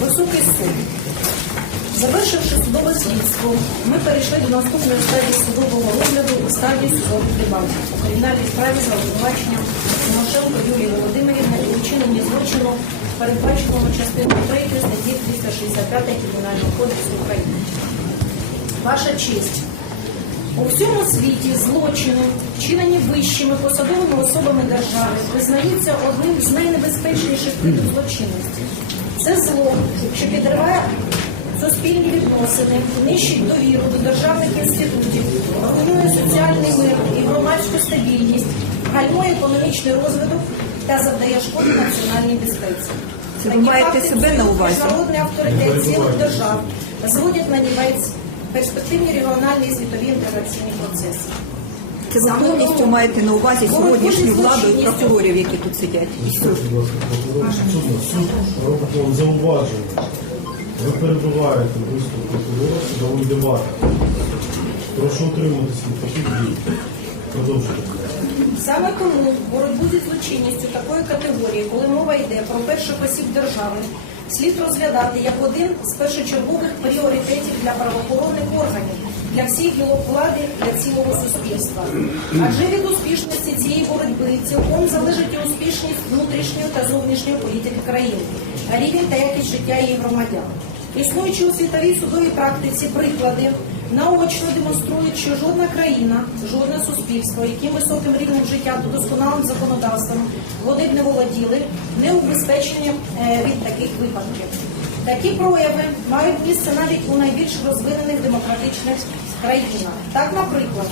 Високий суд. Завершивши судове слідство, ми перейшли до наступної стадії судового розгляду у стадії судових дебатів у кримінальній справі за обвинуваченням Тимошенко Юлії Володимирівни у вчиненні злочину, передбаченого частиною 3 статті 365 Кримінального кодексу України. Ваша честь. У всьому світі злочини, вчинені вищими посадовими особами держави, визнаються одним з найнебезпечніших видів злочинності. Це зло, що підриває суспільні відносини, нищить довіру до державних інститутів, руйнує соціальний мир і громадську стабільність, гальмує економічний розвиток та завдає шкоди національній безпеці. Такі маєте факти себе на увазі? Міжнародний авторитет цілих держав зводять на нівець перспективні регіональні і світові інтеграційні процеси. Це ви повністю маєте на увазі сьогоднішню владу і прокурорів, які тут сидять. Зауваження. Ви перебуваєте виступ прокурора судовий дебат. Прошу утриматися від таких дій. Продовжуйте. Саме тому боротьбу зі злочинністю такої категорії, коли мова йде про перших осіб держави, слід розглядати як один з першочергових пріоритетів для правоохоронних органів, для всіх гілок влади, для цілого суспільства. Адже від успішності цієї боротьби цілком залежить успішність внутрішньої та зовнішньої політики країни, рівень та якість життя її громадян. Існуючи у світовій судовій практиці приклади, наочно демонструють, що жодна країна, жодне суспільство, яким високим рівнем життя та досконалим законодавством вони б не володіли, не убезпечені е, від таких випадків. Такі прояви мають місце навіть у найбільш розвинених демократичних країнах. Так, наприклад,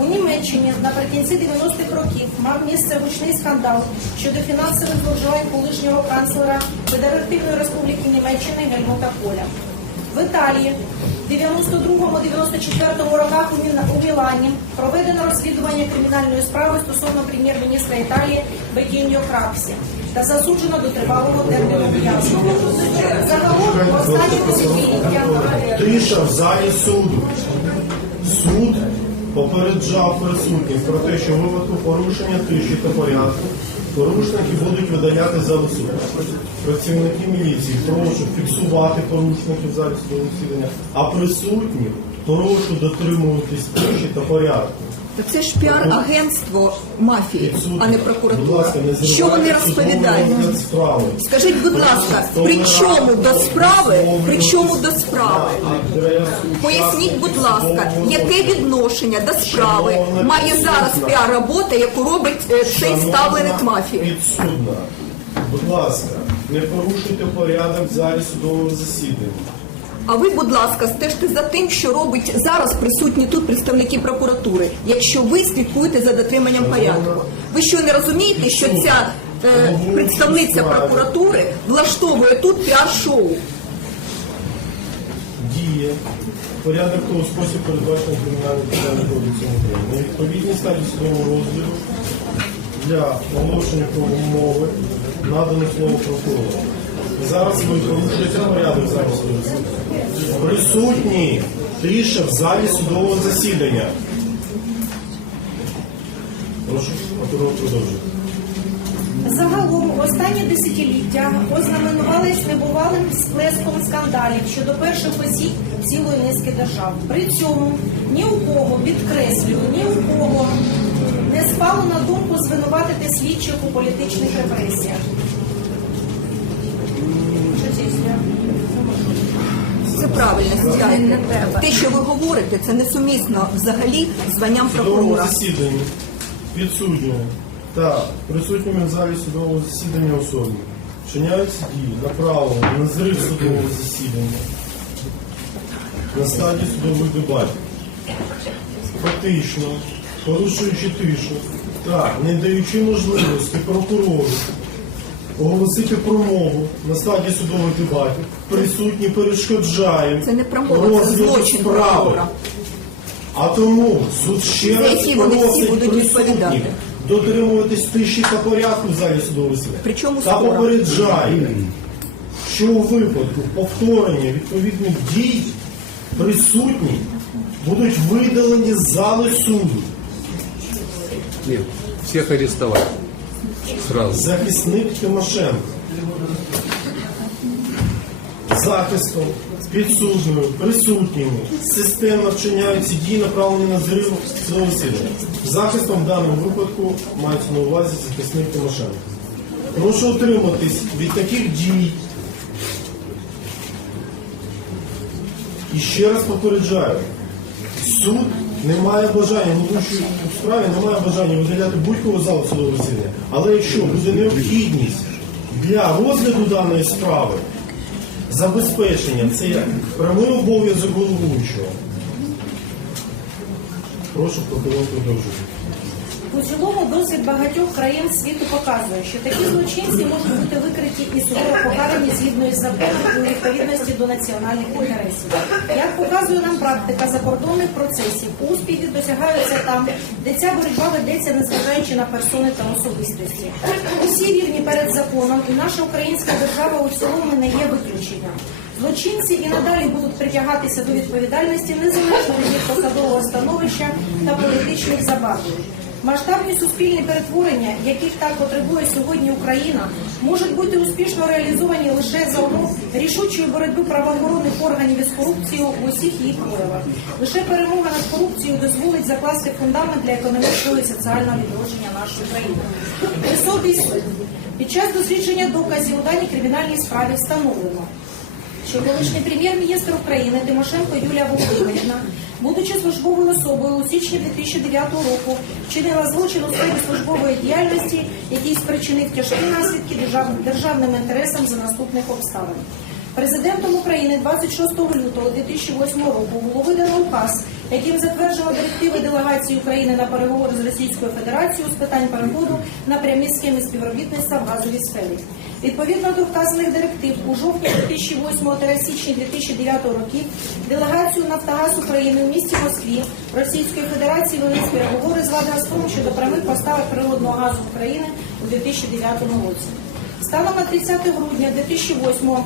у Німеччині наприкінці 90-х років мав місце гучний скандал щодо фінансових зловживань колишнього канцлера Федеративної Республіки Німеччини Гельмута Коля. В Італії в 92-94 роках у Мілані проведено розслідування кримінальної справи стосовно прем'єр-міністра Італії Бетіньо Крапсі та засуджено до тривалого терміну ув'язнення. Загалом останні десятиліття Тиша в залі суду. Суд попереджав присутніх про те, що в випадку порушення тиші та порядку порушники будуть видаляти за залу. Працівники міліції прошу фіксувати порушників залі судового засідання, а присутні прошу дотримуватись тиші та порядку. Та це ж піар-агентство мафії, а не прокуратура. Що вони розповідають? Скажіть, будь ласка, при чому до справи? При чому до справи? Поясніть, будь ласка, яке відношення до справи має зараз піар-робота, яку робить е, цей ставленик мафії? Підсудна, будь ласка, не порушуйте порядок в залі судового засідання. А ви, будь ласка, стежте за тим, що робить зараз присутні тут представники прокуратури, якщо ви слідкуєте за дотриманням порядку. Ви що не розумієте, що ця е, представниця прокуратури влаштовує тут піар-шоу? Діє порядок того спосіб передбачений кримінальним питанням кодексом України. На відповідній стадії судового розгляду для оголошення про умови надано слово прокурору. Зараз ви порушуєте порядок засідання. Присутні тиша в залі судового засідання. Прошу, продовжуйте. Загалом останні десятиліття ознаменувались небувалим сплеском скандалів щодо перших осіб цілої низки держав. При цьому ні у кого, підкреслюю, ні у кого не спало на думку звинуватити слідчих у політичних репресіях. Що це правильно, звичайно. Те, що ви говорите, це несумісно взагалі званням прокурора. засіданні підсуднього та присутніми в залі судового засідання особи вчиняються дії, направлені на зрив судового засідання на стадії судових дебатів. Фактично, порушуючи тишу та не даючи можливості прокурору оголосити промову на стадії судових дебатів, присутні перешкоджають Це не промова, це розгляду злочин справи. прокурора. А тому суд ще раз які вони всі просить будуть присутніх дотримуватись тиші та порядку в залі судового засідання. Причому та скоро? попереджає, що у випадку повторення відповідних дій присутні будуть видалені з зали суду. Нет, всех арестовать. Сразу. Захисник Тимошенко. захистом, підсудною, присутніми, системно вчиняються дії, направлені на зрив цього засідання. Захистом в даному випадку мається на увазі захисник Тимошенко. Прошу утриматись від таких дій. І ще раз попереджаю, суд не має бажання, що в справі немає бажання виділяти будь-кого залу судового засідання. Але якщо буде необхідність для розгляду даної справи, забезпечення, це прямий обов'язок головуючого. Прошу протокол продовжувати. У цілому досвід багатьох країн світу показує, що такі злочинці можуть бути викриті і суворо покарані згідно із законом у відповідності до національних інтересів. Як показує нам практика закордонних процесів, успіхи досягаються там, де ця боротьба ведеться, незважаючи на персони та особистості. Усі рівні перед законом, і наша українська держава у цілому не є виключенням. Злочинці і надалі будуть притягатися до відповідальності незалежно від посадового становища та політичних забарвлень. Масштабні суспільні перетворення, яких так потребує сьогодні Україна, можуть бути успішно реалізовані лише за умов рішучої боротьби правоохоронних органів із корупцією в усіх її проявах. Лише перемога над корупцією дозволить закласти фундамент для економічного і соціального відродження нашої країни. Високий суд. Під час дослідження доказів у даній кримінальній справі встановлено, що колишній прем'єр-міністр України Тимошенко Юлія Володимирівна, будучи службовою особою у січні 2009 року, вчинила злочин у сфері службової діяльності, який спричинив тяжкі наслідки державним інтересам за наступних обставин. Президентом України 26 лютого 2008 року було видано указ, яким затверджено директиви делегації України на переговори з Російською Федерацією з питань переходу на прямі схеми співробітництва в газовій сфері. Відповідно до вказаних директив, у жовтні 2008 та січні 2009 років делегацію Нафтогаз України в місті Москві Російської Федерації велись переговори з Вадгазпром щодо прямих поставок природного газу України у 2009 році. Станом на 30 грудня 2008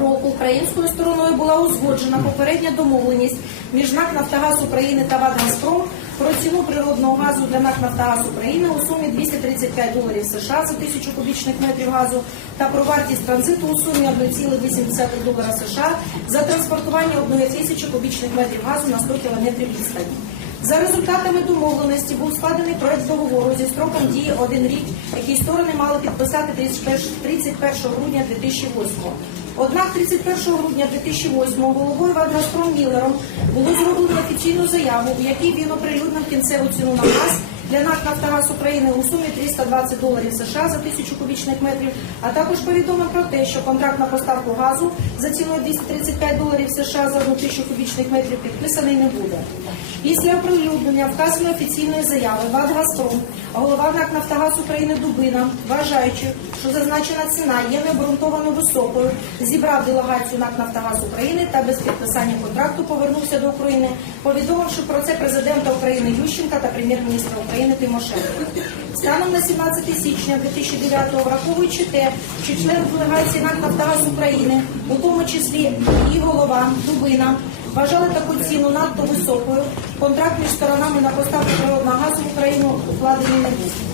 року українською стороною була узгоджена попередня домовленість між НАК «Нафтогаз України та Ватгазпром про ціну природного газу для НАК «Нафтогаз України у сумі 235 доларів США за тисячу кубічних метрів газу та про вартість транзиту у сумі 1,8 долара США за транспортування 1 тисячі кубічних метрів газу на 100 кілометрів відстані. За результатами домовленості був складений проект договору зі строком дії один рік, який сторони мали підписати 31 31 грудня 2008 Однак 31 грудня 2008 головою Вадгазпром Міллером було зроблено офіційну заяву, у якій він оприлюднив кінцеву ціну на газ для НАК «Нафтогаз України у сумі 320 доларів США за тисячу кубічних метрів, а також повідомив про те, що контракт на поставку газу за ціною 235 доларів США за одну тисячу кубічних метрів підписаний не буде. Після оприлюднення вказаної офіційної заяви ВАД «Газпром», голова НАК «Нафтогаз України» Дубина, вважаючи, що зазначена ціна є необґрунтовано високою, зібрав делегацію НАК «Нафтогаз України та без підписання контракту повернувся до України, повідомивши про це президента України Ющенка та прем'єр-міністра України Тимошенко. Станом на 17 січня 2009 враховуючи те, що член делегації НАК «Нафтогаз України, у тому числі і голова Дубина, вважали таку ціну надто високою, контракт між сторонами на поставку природного газу в Україну укладений не був.